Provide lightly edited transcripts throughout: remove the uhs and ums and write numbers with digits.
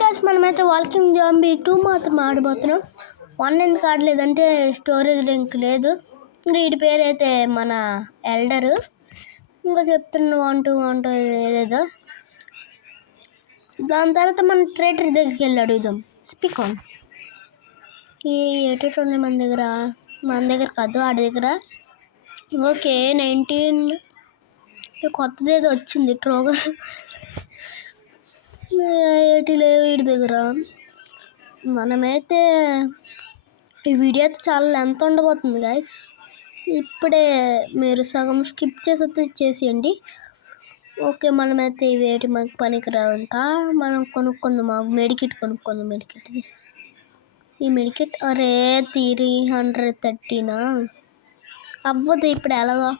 కాసి మనమైతే walking zombie 2 మాత్రం ఆడబోతున్నాం. 1 ఎందుకు ఆడలేదంటే స్టోరేజ్ లింక్ లేదు. ఇంకా వీడి పేరు అయితే మన ఎల్డరు. ఇంకా చెప్తున్నా 1 2 ఏదేదో. దాని తర్వాత మన ట్రేటర్ దగ్గరికి వెళ్ళి అడుగుదాం. Speak on. ఈ ఏటేటి ఉన్నాయి మన దగ్గర కాదు ఆడి దగ్గర. ఓకే 19 కొత్తది ఏదో వచ్చింది ట్రోగర్. ఏటి లేవు వీడి దగ్గర. మనమైతే ఈ వీడియో అయితే చాలా లెంత్ ఉండబోతుంది గైస్. ఇప్పుడే మీరు సగం స్కిప్ చేసేయండి. ఓకే మనమైతే ఇవేటి మనకు పనికిరావు. ఇంకా మనం కొనుక్కుందాం. మెడికిట్ కొనుక్కుందాం. ఈ మెడికిట్ అరే 330 అవ్వదు ఇప్పుడు ఎలాగో.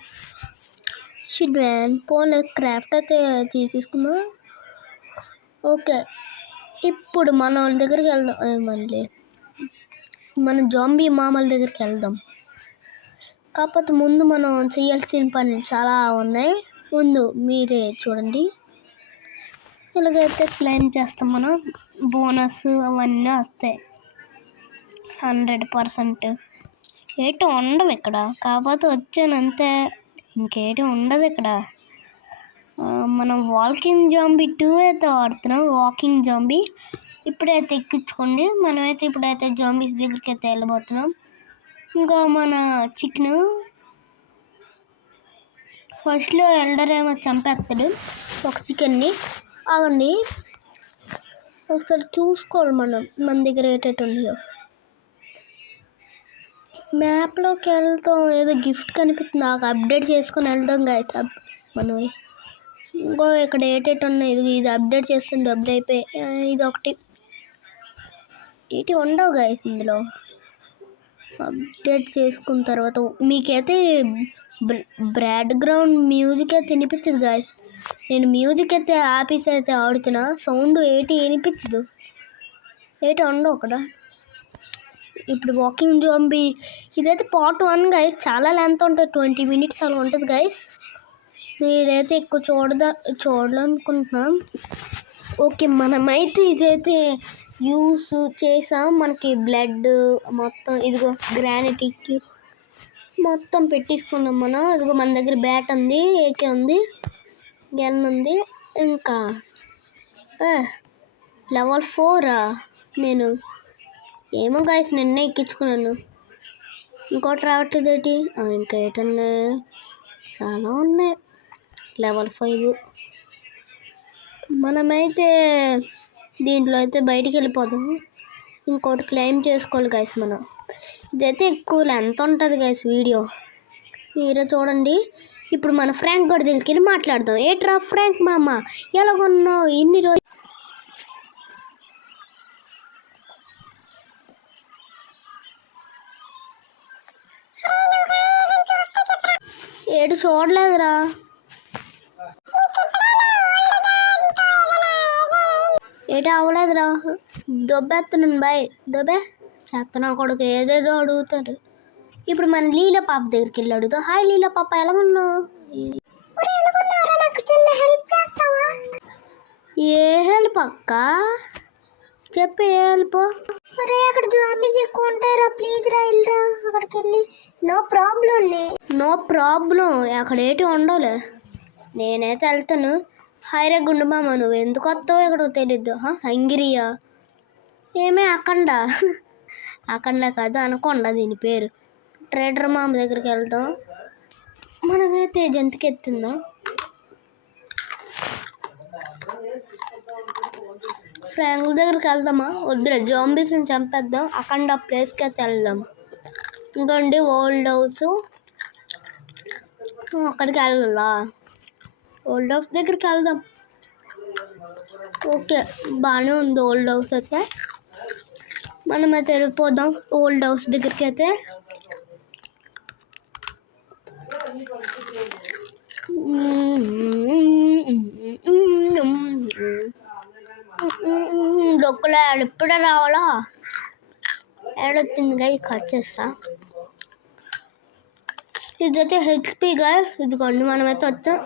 షిట్ మ్యాన్ పోలే క్రాఫ్ట్ అయితే తీసేసుకుందాం. ఓకే ఇప్పుడు మన వాళ్ళ దగ్గరికి వెళ్దాం. మళ్ళీ మన జాంబీ మామల దగ్గరికి వెళ్దాం. కాకపోతే ముందు మనం చేయాల్సిన పని చాలా ఉన్నాయి. ముందు మీరే చూడండి. ఇలాగైతే క్లెయిమ్ చేస్తాం మనం. బోనస్ అవన్నీ వస్తాయి 100%. ఏటి ఉండవు ఇక్కడ, కాకపోతే వచ్చాను అంతే. ఇంకేటి ఉండదు ఇక్కడ. మనం వాకింగ్ జాంబీ 2 అయితే ఆడుతున్నాం. వాకింగ్ జాంబీ ఇప్పుడైతే ఎక్కించుకోండి. మనమైతే ఇప్పుడైతే జాంబీస్ దగ్గరికి అయితే వెళ్ళబోతున్నాం. ఇంకా మన చికెన్ ఫస్ట్లో ఎల్డర్ ఏమో చంపేస్తాడు ఒక చికెన్ని. అవండి ఒకసారి చూసుకోవాలి మన దగ్గర ఏటేటి ఉన్నాయో. మ్యాప్లోకి వెళ్తాం. ఏదో గిఫ్ట్ కనిపిస్తుంది, నాకు అప్డేట్ చేసుకొని వెళ్దాం గాయస్. మనం ఇంకో ఇక్కడ ఏటేటి ఉన్నాయి. ఇది అప్డేట్ చేస్తుండే అప్డేట్ అయిపోయి ఇది ఒకటి ఏటి ఉండవు గాయస్ ఇందులో. అప్డేట్ చేసుకున్న తర్వాత మీకైతే బ్యాక్గ్రౌండ్ మ్యూజిక్ అయితే వినిపించదు గాయస్. నేను మ్యూజిక్ అయితే ఆపేసి అయితే ఆడుతున్నా. సౌండ్ ఏటి వినిపించదు. ఏటి ఉండవు అక్కడ. ఇప్పుడు వాకింగ్ జాంబీ ఇదైతే పార్ట్ 1 గైస్. చాలా లెంత్ ఉంటుంది, 20 minutes అలా ఉంటుంది గైస్. మీరైతే ఎక్కువ చూడాలనుకుంటున్నాం. ఓకే మనమైతే ఇదైతే యూస్ చేసాం. మనకి బ్లడ్ మొత్తం ఇదిగో గ్రానైట్ మొత్తం పెట్టించుకున్నాం మనం. ఇదిగో మన దగ్గర బ్యాట్ ఉంది, ఏకే ఉంది, గన్ ఉంది. ఇంకా level 4 నేను ఏమో గాయస్ నిన్నే ఎక్కించుకున్నాను. ఇంకోటి రావట్లేదు ఏంటి. ఇంకా ఏటన్నాయి, చాలా ఉన్నాయి. level 5 మనమైతే దీంట్లో అయితే బయటికి వెళ్ళిపోదాం. ఇంకోటి క్లెయిమ్ చేసుకోవాలి గాయస్ మనం. ఇదైతే ఎక్కువ లెంత్ ఉంటుంది గాయస్ వీడియో, మీరే చూడండి. ఇప్పుడు మన ఫ్రాంక్ గారి దగ్గరికి వెళ్ళి మాట్లాడదాం. ఏట్రా ఫ్రాంక్ మామ ఎలాగొన్నావు ఇన్ని రోజులు? ఏడు చూడలేదురా. ఏటి అవ్వలేదురా. దొబ్బేస్తున్నాను బాయ్. దొబ్బే చేస్తున్నా కొడుకు ఏదేదో అడుగుతారు. ఇప్పుడు మన లీలా పాప దగ్గరికి వెళ్ళి అడుగుతాం. హాయ్ లీలా పాప ఎలా ఉన్నావు? ఏ హెల్ప్ అక్క చెప్పు. ఏ హెల్ప్? అరే అక్కడ జాంబీస్ ఎక్కువ ఉంటారా, ప్లీజ్ రా వెళ్ళరా అక్కడికి వెళ్ళి. నో ప్రాబ్లం అక్కడ ఏటి ఉండవులే, నేనైతే వెళ్తాను. హైరే గుండు మామ నువ్వు ఎందుకు వస్తావు ఇక్కడ తెలీదు. హంగిరియా ఏమే అఖండ కాదు అనకొండ దీని పేరు. ట్రేడర్ మామ దగ్గరికి వెళ్తాం. మనమైతే జంతుకి ఎత్తుందాం. ఫ్రాంక్ దగ్గరికి వెళ్దామా? వద్దులే, జాంబీస్ని చంపేద్దాం. అఖండ ప్లేస్కి అయితే వెళ్దాం. ఇంకోండి ఓల్డ్ హౌస్, అక్కడికి వెళ్ళాలా? ఓల్డ్ హౌస్ దగ్గరికి వెళ్దాం. ఓకే బాగానే ఉంది ఓల్డ్ హౌస్ అయితే. మనమైతే వెళ్ళిపోదాం ఓల్డ్ హౌస్ దగ్గరికి అయితే. డొక్కలా ఎప్పుడే రావాలా? ఏడొచ్చింది గాయ కట్ చేస్తా. ఇదైతే హెచ్పి గాయ. ఇదిగోండి మనమైతే వచ్చాం.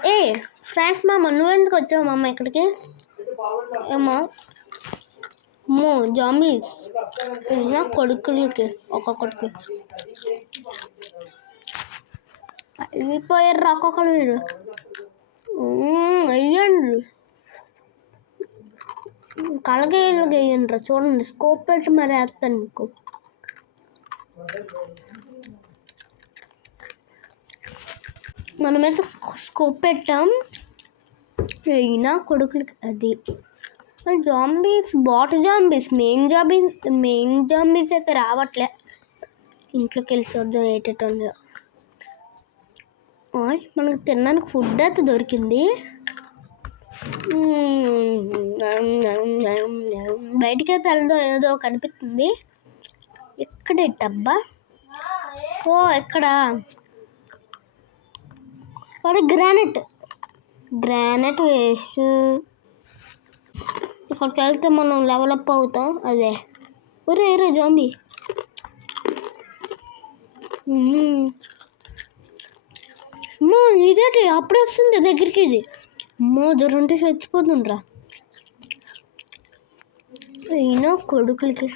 ఫ్రాంక్ మామ నువ్వెందుకు వచ్చావు మామ ఇక్కడికి? ఏమో అమ్మో జాంబీస్ నా కొడుకులకి ఒక్కొక్కడికి వెళ్ళిపోయారు ఒక్కొక్కరు మీరు వెయ్యండి కలగేళ్ళకి వేయండి చూడండి స్కోప్ పెట్టి మరి వేస్తాను మీకు మనమైతే స్కోప్ పెట్టాం అయినా కొడుకులకి అది జాంబీస్ మెయిన్ జాంబీస్ అయితే రావట్లే ఇంట్లోకి వెళ్ళి చూద్దాం ఏంటంటే మనకు తినడానికి ఫుడ్ అయితే దొరికింది బయటికి అయితే వెళ్దాం ఏదో కనిపిస్తుంది ఎక్కడ డబ్బా ఎక్కడ గ్రానైట్ వేస్ట్ ఇక్కడికి వెళ్తే మనం లెవలప్ అవుతాం అదే ఒరే జాంబీ ఇదేంటి అప్పుడే వస్తుంది దగ్గరికి ఇది జరుంటే చచ్చిపోతుండ్రా అయినా కొడుకులకి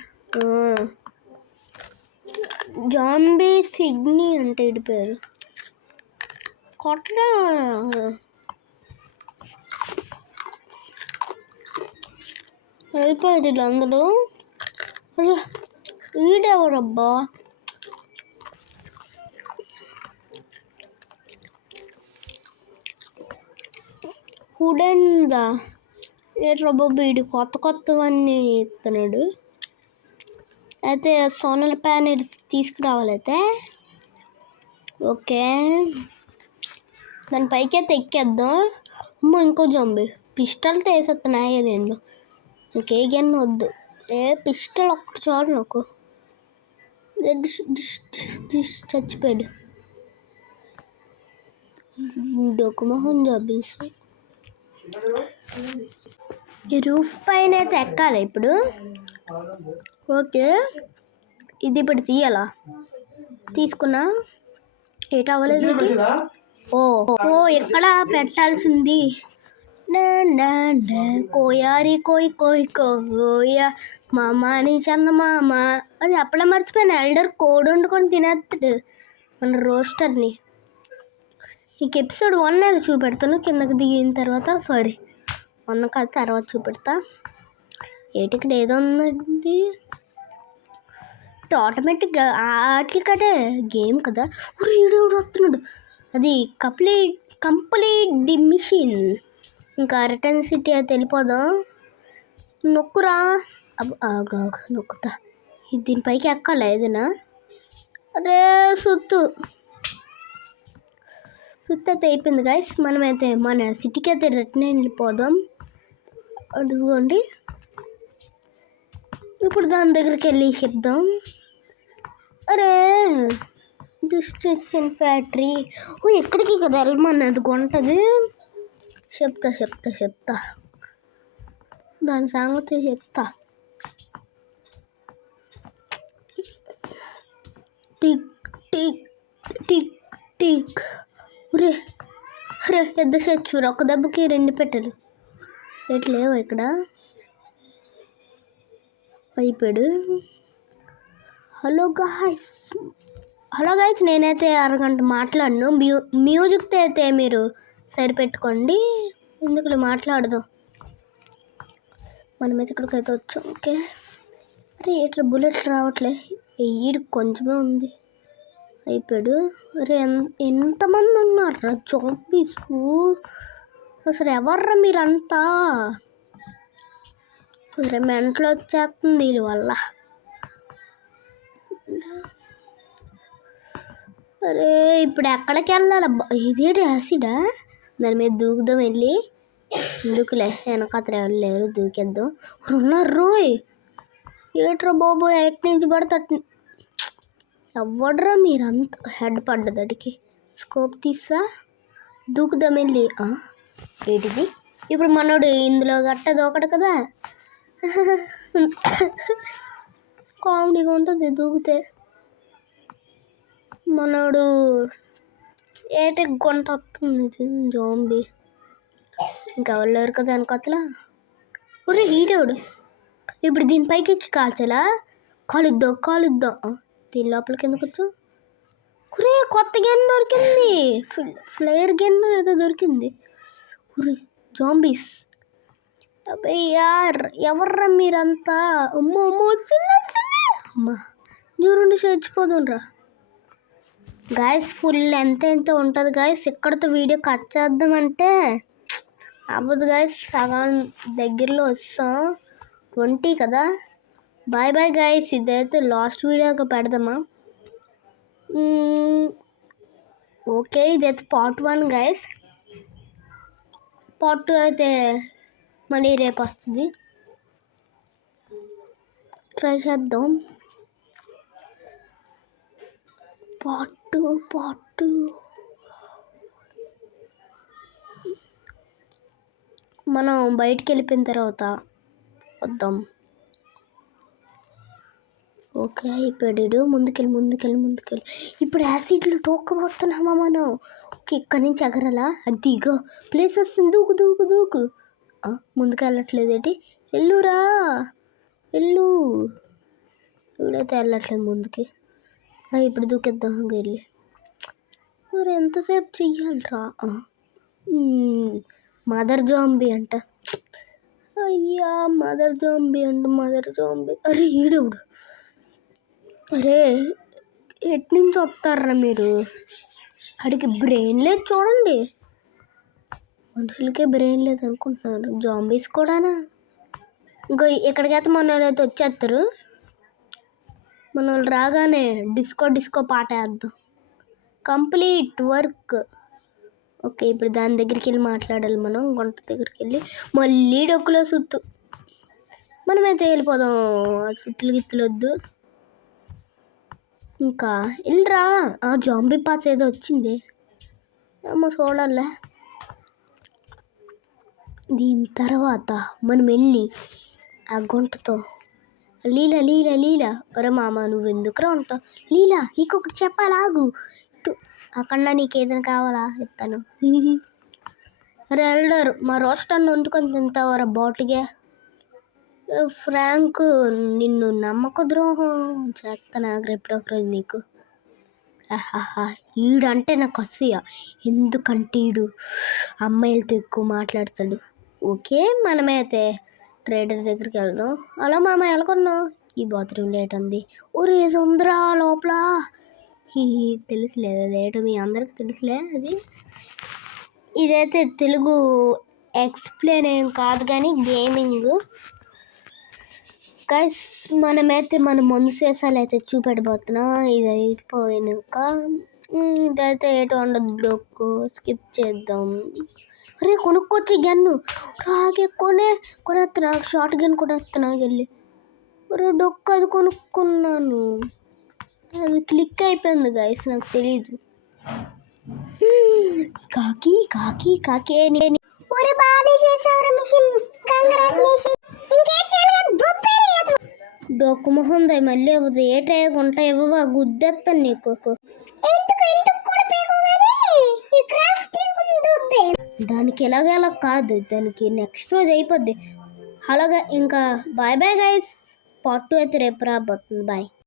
జాంబీ సిగ్నీ అంటే ఇడి పేరు కొట్ట వెళ్ళిపోయారు వీళ్ళందరూ వీడెవరబ్బా హుడెన్గా ఏంట్రా బాబు వీడు కొత్తవన్నీ ఇస్తున్నాడు అయితే సోనల్ ప్యానెల్ తీసుకురావాలి అయితే ఓకే దాని పైకి అయితే ఎక్కేద్దాం ఇంకో జంబి పిస్టల్తో వేసేస్తున్నాయి నేను ఇంకే గన్ వద్దు పిస్టల్ ఒక్కటి చాలు నాకు చచ్చిపోయాడు డొక్కుమోహన్ జాబీస్ ఈ రూఫ్ పైన అయితే ఎక్కాలి ఇప్పుడు ఓకే ఇది ఇప్పుడు తీయాలా తీసుకున్నా ఏట అవ్వలేదు ఎక్కడ పెట్టాల్సింది కోయారి కోయ మామాని చందమామ అది అప్పుడే మర్చిపోయాను ఎల్డర్ కోడి వండుకొని తినేస్తాడు మన రోస్టర్ని నీకు ఎపిసోడ్ 1 అయితే చూపెడతాను కిందకి దిగిన తర్వాత 1 కాదు తర్వాత చూపెడతా ఏటిక్కడ ఏదో ఉందండి ఆటోమేటిక్గా ఆటలకటే గేమ్ కదా వీడియో వస్తున్నాడు అది కంప్లీట్ ది మిషన్ ఇంకా రిటర్న్ సిటీ అయితే వెళ్ళిపోదాం నొక్కురా నొక్కుతా దీనిపైకి ఎక్కాలా ఏదైనా అరే సుత్తు అయితే అయిపోయింది గైస్ మనమైతే మన సిటీకి అయితే రిటర్న్ వెళ్ళిపోదాం అడుగుకోండి ఇప్పుడు దాని దగ్గరికి వెళ్ళి చెప్దాం అరే డిస్ట్రిక్షన్ ఫ్యాక్టరీ ఎక్కడికి కదా వెళ్ళమన్నది కొంటది చెప్తా దాని సంగతి చెప్తా టిక్ టిక్ టిక్ టిక్ అరే పెద్ద చచ్చురు ఒక దెబ్బకి 2 పెట్టెలు ఎట్లేవో ఇక్కడ అయిపోయాడు హలో గాయస్ నేనైతే అరగంట మాట్లాడను మ్యూజిక్తో అయితే మీరు సరిపెట్టుకోండి ఎందుకు మాట్లాడదాం మనమైతే ఇక్కడికైతే వచ్చాం ఓకే అరే ఇట్లా బుల్లెట్ రావట్లే ఈడు కొంచెమే ఉంది అయిపోయాడు అరే ఎంతమంది ఉన్నారా జాంబీస్ అసలు ఎవర్రా మీరంతా అరే మెంటలు వచ్చేస్తుంది వీళ్ళ వల్ల అరే ఇప్పుడు ఎక్కడికి వెళ్ళాలబ్బా ఇదేంటి యాసిడా దాని మీద దూకుదాం వెళ్ళి ఎందుకులే వెనకత్ర వెళ్ళలేరు దూకేద్దాం ఉన్నారు రోయ్ ఏట్రా బాబు ఎట్ నుంచి పడతట్టు ఎవడ్రా మీరంతా హెడ్ పడ్డదడికి స్కోప్ తీసా దూకుదాం వెళ్ళి ఏంటిది ఇప్పుడు మనోడు ఇందులో గట్టది ఒకటి కదా కామెడీగా ఉంటుంది దూకితే మనోడు ఏటి గొంట వస్తుంది జాంబీ ఇంకా వెళ్ళారు కదా వెనకతల ఒరే ఈడేవాడు ఇప్పుడు దీనిపైకి ఎక్కి కాల్చాలా? కాలుద్దాం. దీని లోపలికి ఎందుకు వచ్చు? ఒరే కొత్త గన్ దొరికింది, ఫ్లేయర్ గన్ ఏదో దొరికింది. ఒరే జాంబీస్, యార్ ఎవర్రా మీరంతా? అమ్మో అమ్మా దూరుండి చచ్చిపోతుండ్రా. గాయస్ ఫుల్ ఎంత ఉంటుంది గాయస్. ఇక్కడతో వీడియో కట్ చేద్దామంటే అవ్వదు గాయస్, సగం దగ్గరలో వస్తాం. 20 కదా. బాయ్ గాయస్, ఇదైతే లాస్ట్ వీడియోగా పెడదామా? ఓకే, ఇదైతే పార్ట్ 1 గాయస్. పార్ట్ 2 అయితే మళ్ళీ రేపు వస్తుంది, ట్రై చేద్దాం. పార్ట్ 2 మనం బయటికి వెళ్ళిపోయిన తర్వాత వద్దాం. ఓకే అయిపోయాడు. ముందుకెళ్ళి ఇప్పుడు యాసిడ్లో తోక్కబోతున్నామా మనం? ఓకే, ఇక్కడి నుంచి ఎగరలా. అది ఇగో ప్లేస్ వస్తుంది, దూకు. ముందుకు వెళ్ళట్లేదు ఏంటి? వెళ్ళు ఇప్పుడైతే వెళ్ళట్లేదు ముందుకి. ఇప్పుడు దూకేద్దాం వెళ్ళి. మరి ఎంతసేపు చెయ్యాలరా? మదర్ జాంబీ అంట. అయ్యా మదర్ జాంబీ. అరే ఈడవుడు. అరే ఎటు నుంచి వస్తారా మీరు? అడిగి బ్రెయిన్ లేదు చూడండి. మనుషులకే బ్రెయిన్ లేదు అనుకుంటున్నాను, జాంబీస్ కూడానా? ఇంకో ఇక్కడికైతే మన వాళ్ళైతే వచ్చేస్తారు. మన వాళ్ళు రాగానే డిస్కో పాట వేద్దాం. Complete work. ఓకే, ఇప్పుడు దాని దగ్గరికి వెళ్ళి మాట్లాడాలి మనం. గుంట దగ్గరికి వెళ్ళి మళ్ళీ డొక్కులో సుత్తు. మనమైతే వెళ్ళిపోదాం, సుత్తులు గిత్తులు వద్దు. ఇంకా వెళ్ళరా. జాంబీ పాస్ ఏదో వచ్చింది ఏమో చూడాలే. దీని తర్వాత మనం వెళ్ళి ఆ గుంటతో లీలా ఒరే మామ నువ్వు ఎందుకురా ఉంటావు? లీలా నీకొకటి చెప్పాలి, ఆగు. అక్కడ నీకు ఏదైనా కావాలా? ఇస్తాను. అరే ఎల్డర్, మా రోస్టర్ని వండుకొని తింటావరా బాటుగా? ఫ్రాంక్, నిన్ను నమ్మక ద్రోహం చేస్తాను రేపటి నీకు. ఈడంటే నాకు అసూయ, ఎందుకంటే ఈడు అమ్మాయిలతో ఎక్కువ మాట్లాడతాడు. ఓకే, మనమైతే ట్రేడర్ దగ్గరికి వెళ్దాం. అలా మామ ఎలాకొన్నావు? ఈ బాత్రూమ్ లేట్ ఉంది. ఒరే సుందరా లోపల. తెలుసులే అదేటో, మీ అందరికి తెలుసులే అది. ఇదైతే తెలుగు ఎక్స్ప్లెయిన్ ఏం కాదు కానీ గేమింగ్ గైస్. మనమైతే మన ముందు శేషాలు అయితే చూపెట్టబోతున్నాం. ఇది అయిపోయినాక ఇదైతే ఏటో ఉండదు, స్కిప్ చేద్దాం. అరే కొనుక్కొచ్చి గన్ను రాగే కొనేస్తున్నా, షార్ట్ గన్ కొనేస్తున్నా వెళ్ళి. ఒరే డొక్కు అది కొనుక్కున్నాను, అది క్లిక్ అయిపోయింది గైస్, నాకు తెలీదు. కాకి డొక్కు మొహం దా మళ్ళీ అవ్వదు. ఏటే గుంట ఇవ్వవా? గుద్దెత్తాను నీకు. దానికి ఎలాగేలా కాదు, దానికి నెక్స్ట్ రోజు అయిపోద్ది అలాగా. ఇంకా బాయ్ గైస్, పార్ట్ 2 అయితే రేపు రాబోతుంది. బాయ్.